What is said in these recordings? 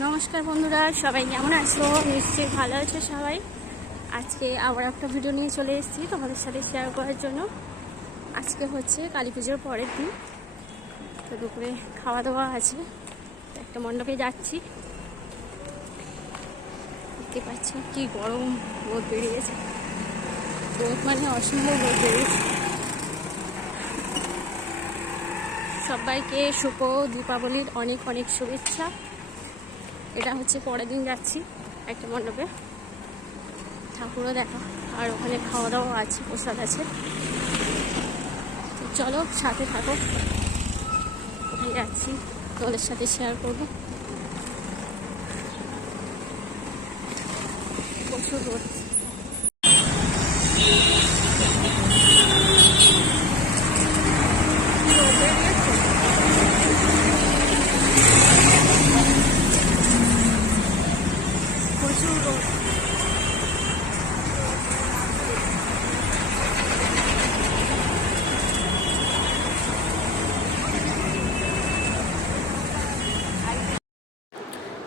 নমস্কার বন্ধুরা, সবাই কেমন আছো? নিশ্চয়ই ভালো আছে সবাই। আজকে আবার একটা ভিডিও নিয়ে চলে এসেছি তোমাদের সাথে শেয়ার করার জন্য। আজকে হচ্ছে কালী পুজোর পরের দিন, তো দুপুরে খাওয়া দাওয়া আছে। একটা মণ্ডপে যাচ্ছি। দেখতে পাচ্ছি কি গরম, রোদ বেরিয়েছে। রোদ মানে অসম্ভব রোদ বেরিয়েছে। সবাইকে শুভ দীপাবলির অনেক অনেক শুভেচ্ছা। এটা হচ্ছে পরের দিন যাচ্ছি একটা মণ্ডপে, ঠাকুরও দেখা, আর ওখানে খাওয়া দাওয়া আছে, প্রসাদ আছে। চলো সাথে থাকো, কোথায় যাচ্ছি তোমাদের সাথে শেয়ার করবো। প্রচুর রোদ। প্রচুর রোদ।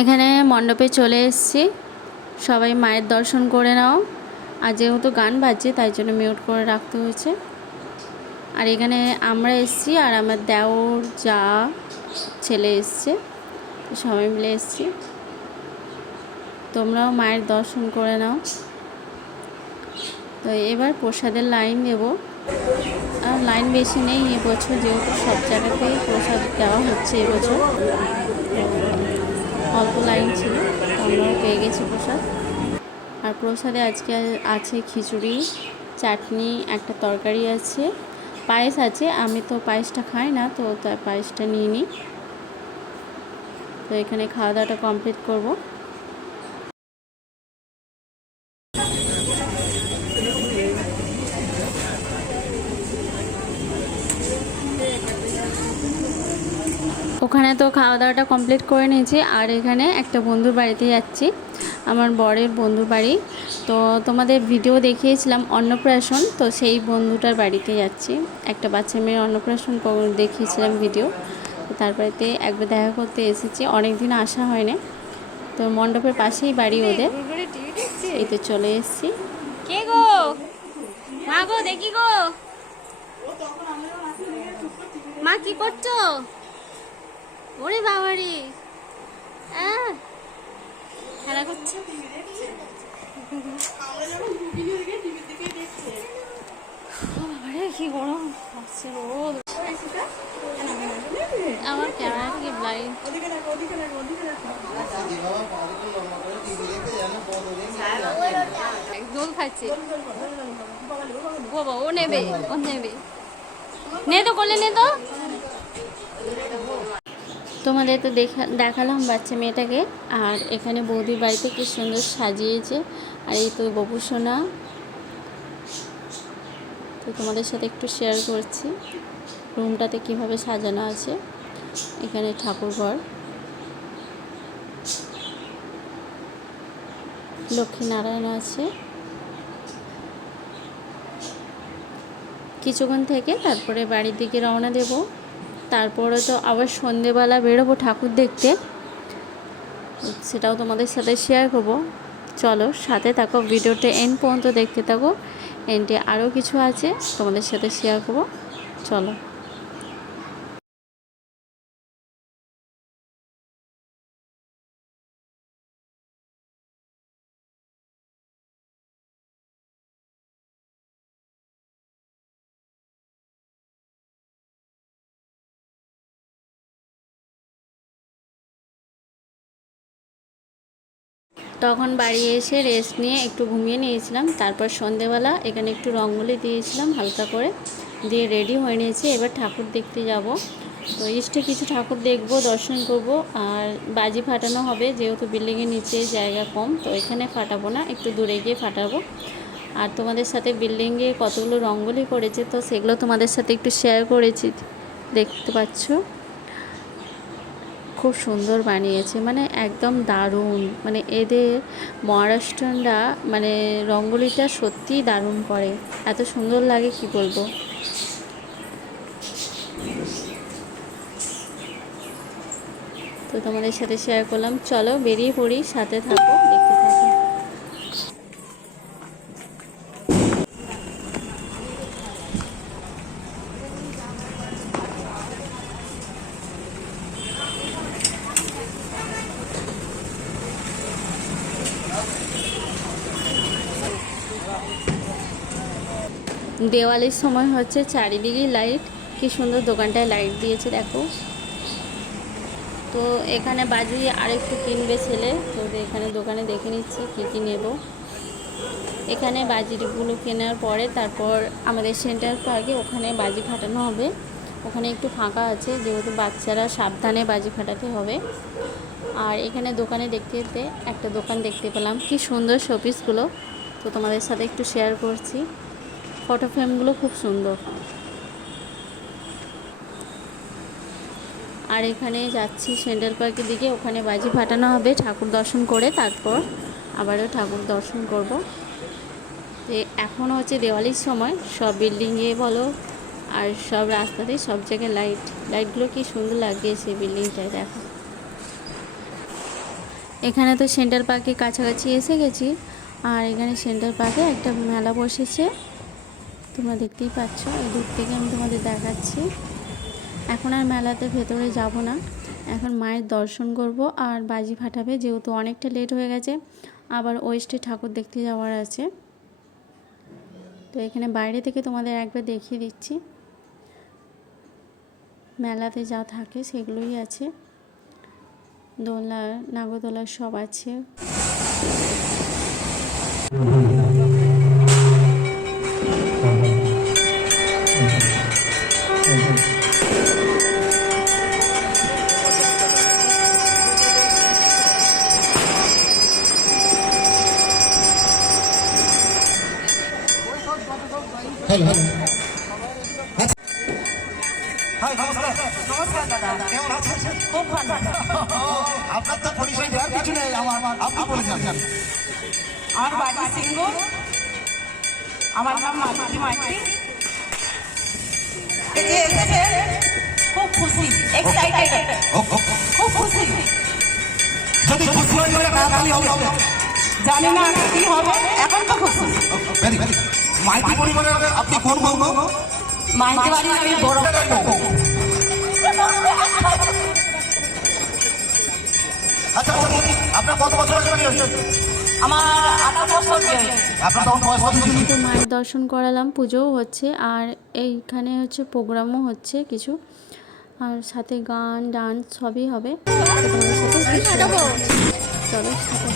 এখানে মণ্ডপে চলে এসেছি, সবাই মায়ের দর্শন করে নাও। আর যেহেতু গান বাজছে তাই জন্য মিউট করে রাখতে হয়েছে। আর এখানে আমরা এসেছি, আর আমার দেওর যা ছেলে এসছে, সবাই মিলে এসেছি। তোমরাও মায়ের দর্শন করে নাও। তো এবার প্রসাদের লাইন দেব। আর লাইন বেশি নেই এবছর, যেহেতু সব জায়গাতেই প্রসাদ দেওয়া হচ্ছে এবছর। অল্প লাইন ছিল, আমরাও পেয়ে গেছি প্রসাদ। আর প্রসাদে আজকে আছে খিচুড়ি, চাটনি, একটা তরকারি আছে, পায়েস আছে। আমি তো পায়েসটা খাই না, তো তাই পায়েসটা নিয়ে নিই। তো এখানে খাওয়া দাওয়াটা কমপ্লিট করব। ওখানে তো খাওয়া দাওয়াটা কমপ্লিট করে নিয়েছি। আর এখানে একটা বন্ধুর বাড়িতে যাচ্ছি, আমার বরের বন্ধুর বাড়ি। তো তোমাদের ভিডিও দেখিয়েছিলাম অন্নপ্রাশন, তো সেই বন্ধুটার বাড়িতে যাচ্ছি। একটা বাচ্চা মেয়ের অন্নপ্রাশন দেখিয়েছিলাম ভিডিও, তো তার বাড়িতে একবার দেখা করতে এসেছি। অনেক দিন আসা হয় না, তো মণ্ডপের পাশেই বাড়ি ওদের। এই তো চলে এসেছি। কে গো মা গো, দেখি গো মা, কি করছো? ওরে বাবারি, খেলা করছে। কি গরম হচ্ছে, রোদ। আমার ক্যামেরা থেকে ব্লাইন্ড। দোল খাচ্ছে বাবা, ও নেবে, ও নেবে। নে তো, করলে নে তো। তোমাদের তো দেখালাম বাচ্চা মেয়েটাকে। আর এখানে বৌদির বাড়িতে কি সুন্দর সাজিয়েছে। আর এই তো বাবু সোনা, তো তোমাদের সাথে একটু শেয়ার করছি রুমটাতে কিভাবে সাজানো আছে। এখানে ঠাকুরঘর, লক্ষ্মীনারায়ণ আছে। কিছুক্ষণ থেকে তারপরে বাড়ির দিকে রওনা দেব। তারপরে তো আবার সন্ধেবেলা বেরোবো ঠাকুর দেখতে, সেটাও তোমাদের সাথে শেয়ার করব। চলো সাথে থাকো, ভিডিওটা এন্ড পর্যন্ত দেখতে থাকো। এন্ডে আরও কিছু আছে তোমাদের সাথে শেয়ার করব, চলো। তখন বাড়ি এসে রেস্ট নিয়ে একটু ঘুমিয়ে নিয়েছিলাম। তারপর সন্ধেবেলা এখানে একটু রঙ্গোলি দিয়েছিলাম হালকা করে, দিয়ে রেডি হয়ে নিয়েছি। এবার ঠাকুর দেখতে যাব। তো ইষ্টে কিছু ঠাকুর দেখব, দর্শন করব। আর বাজি ফাটানো হবে, যেহেতু বিল্ডিংয়ের নিচে জায়গা কম, তো এখানে ফাটাবো না, একটু দূরে গিয়ে ফাটাবো। আর তোমাদের সাথে বিল্ডিংয়ে কতগুলো রঙ্গোলি করেছে, তো সেগুলো তোমাদের সাথে একটু শেয়ার করেছি, দেখতে পাচ্ছ। খুব সুন্দর বানিয়েছে, মানে একদম দারুণ। মানে এদের মহারাষ্ট্রনরা মানে রঙ্গোলিটা সত্যিই দারুণ করে, এত সুন্দর লাগে কি বলবো। তো তো তোমাদের সাথে শেয়ার করলাম। চলো বেরিয়ে পড়ি, সাথে থাকো, দেখতে থাকো। দেওয়ালির সময় হচ্ছে চারিদিকে লাইট, কি সুন্দর দোকানটায় লাইট দিয়েছে দেখো। তো এখানে বাজি আরেকটু কিনবে ছেলে, তো এখানে দোকানে দেখে নিচ্ছি কী কী নেব। এখানে বাজিগুলো কেনার পরে তারপর আমাদের সেন্টার পার্কে ওখানে বাজি ফাটানো হবে। ওখানে একটু ফাঁকা আছে, যেহেতু বাচ্চারা সাবধানে বাজি ফাটাতে হবে। আর এখানে দোকানে দেখতে দেখতে একটা দোকান দেখতে পেলাম, কি সুন্দর শোপিসগুলো, তো তোমাদের সাথে একটু শেয়ার করছি। ফটো ফ্রেমগুলো খুব সুন্দর। আর এখানে যাচ্ছি সেন্ট্রাল পার্কের দিকে, ওখানে বাজি ফাটানো হবে, ঠাকুর দর্শন করে তারপর আবারও ঠাকুর দর্শন করব। এখনও হচ্ছে দেওয়ালির সময়, সব বিল্ডিংয়ে বলো আর সব রাস্তাতে সব জায়গায় লাইটগুলো কি সুন্দর লাগিয়েছে বিল্ডিংটায় দেখো। এখানে তো সেন্ট্রাল পার্কে কাছাকাছি এসে গেছি। আর এখানে সেন্ট্রাল পার্কে একটা মেলা বসেছে, তোমরা দেখতেই পাচ্ছ, এই দূর থেকে আমি তোমাদের দেখাচ্ছি। এখন আর মেলাতে ভেতরে যাব না, এখন মায়ের দর্শন করব আর বাজি ফাটাবে, যেহেতু অনেকটা লেট হয়ে গেছে, আবার ওয়েস্টে ঠাকুর দেখতে যাওয়ার আছে। তো এখানে বাইরে থেকে তোমাদের একবার দেখিয়ে দিচ্ছি, মেলাতে যা থাকে সেগুলোই আছে, দোলনা নাগরদোলা সব আছে। নমস্কার দাদা, কেমন আছেন? খুব ভালো। আপনার তো পরিচয় দেওয়ার কিছু নেই, আপনি বলে যান। আমার বাড়ি সিঙ্গুর, আমার নাম মাধুরী মাইতি। এসেছে খুব খুশি, এক্সাইটেড, খুব খুশি। যদি খুশি হয়ে যাবে তাহলে হবে, জানি না কি হবে, এখন তো খুশি। মাইতি পরিবারের আপনি কোন বউ? মাইতি বাড়ি আমি বড়। আচ্ছা, আপনার কত বছর হয়েছে? আমার 28 বছর হয়েছে। আপনার তখন বয়স কত ছিল? তো মায়ের দর্শন করালাম, পুজোও হচ্ছে, আর এইখানে হচ্ছে প্রোগ্রামও হচ্ছে কিছু, আর সাথে গান ডান্স সবই হবে। চলো সাথে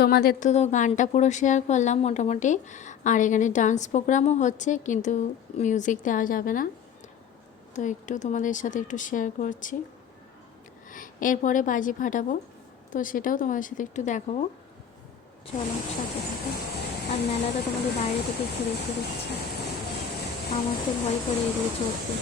তোমাদের তো গানটা পুরো শেয়ার করলাম মোটামুটি। আর এখানে ডান্স প্রোগ্রামও হচ্ছে, কিন্তু মিউজিক দেওয়া যাবে না, তো একটু তোমাদের সাথে একটু শেয়ার করছি। এরপরে বাজি ফাটাবো, তো সেটাও তোমাদের সাথে একটু দেখাবো, চলো সাথে সাথে। আর মেলাটা তোমাদের বাইরে থেকে একটু রেখে দিচ্ছি, আমার তো ভয় করে এগুলো চড়তে।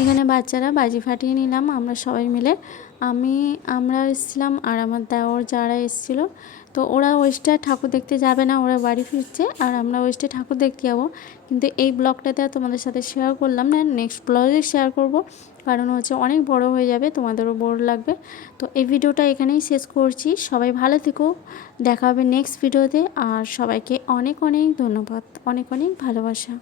এখানে বাচ্চারা বাজি ফাটিয়ে নিলাম আমরা সবাই মিলে। আমরা এসেছিলাম আর আমার দেওর যারা এসেছিল, তো ওরা ওয়েস্টে ঠাকুর দেখতে যাবে না, ওরা বাড়ি ফিরছে আর আমরা ওয়েস্টে ঠাকুর দেখতে যাবো। কিন্তু এই ব্লগটাতে তোমাদের সাথে শেয়ার করলাম না, নেক্সট ব্লগে শেয়ার করব, কারণ হচ্ছে অনেক বড় হয়ে যাবে, তোমাদেরও বোর লাগবে। তো এই ভিডিওটা এখানেই শেষ করছি। সবাই ভালো থেকো, দেখা হবে নেক্সট ভিডিওতে। আর সবাইকে অনেক অনেক ধন্যবাদ, অনেক অনেক ভালোবাসা।